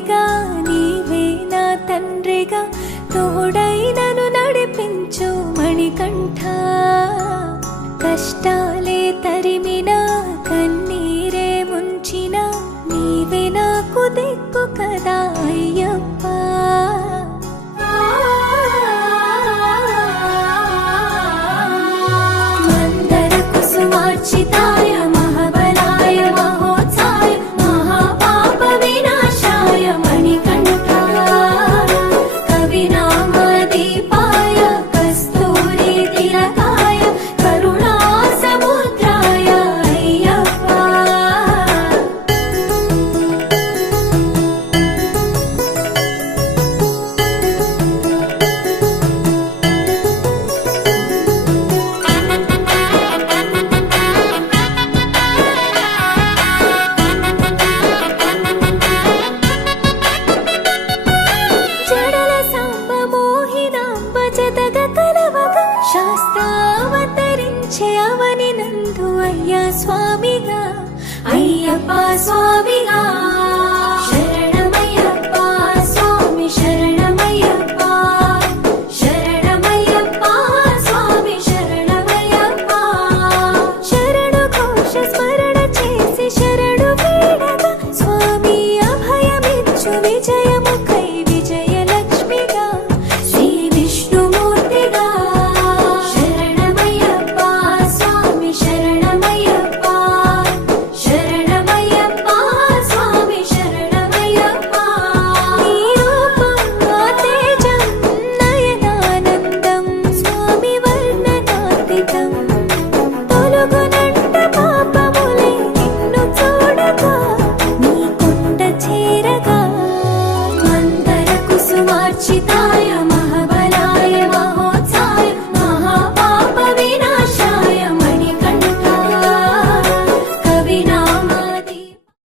స్వామిగా నీవే నా తండ్రిగా తోడై నన్ను నడిపించు మణికంఠ. కష్టాలే తరిమినా కన్నీరే ముంచినా నీవే నాకు దిక్కు కదా అయ్యప్ప. మందర కుసుమార్చితాయ మహాబలాయ మహోత్సాయ మహాపాప వినాశాయ మణికంఠ. కవినామ దీపాయ కస్తూరి తిలకాయ కరుణా సముద్రాయ అయ్యప్ప. జడల సాంబ మోహినాంబ జతగ కలవగ శాస్త్రావతరించే అవని నందు అయ్యా స్వామిగా అయ్యప్ప స్వామిగా.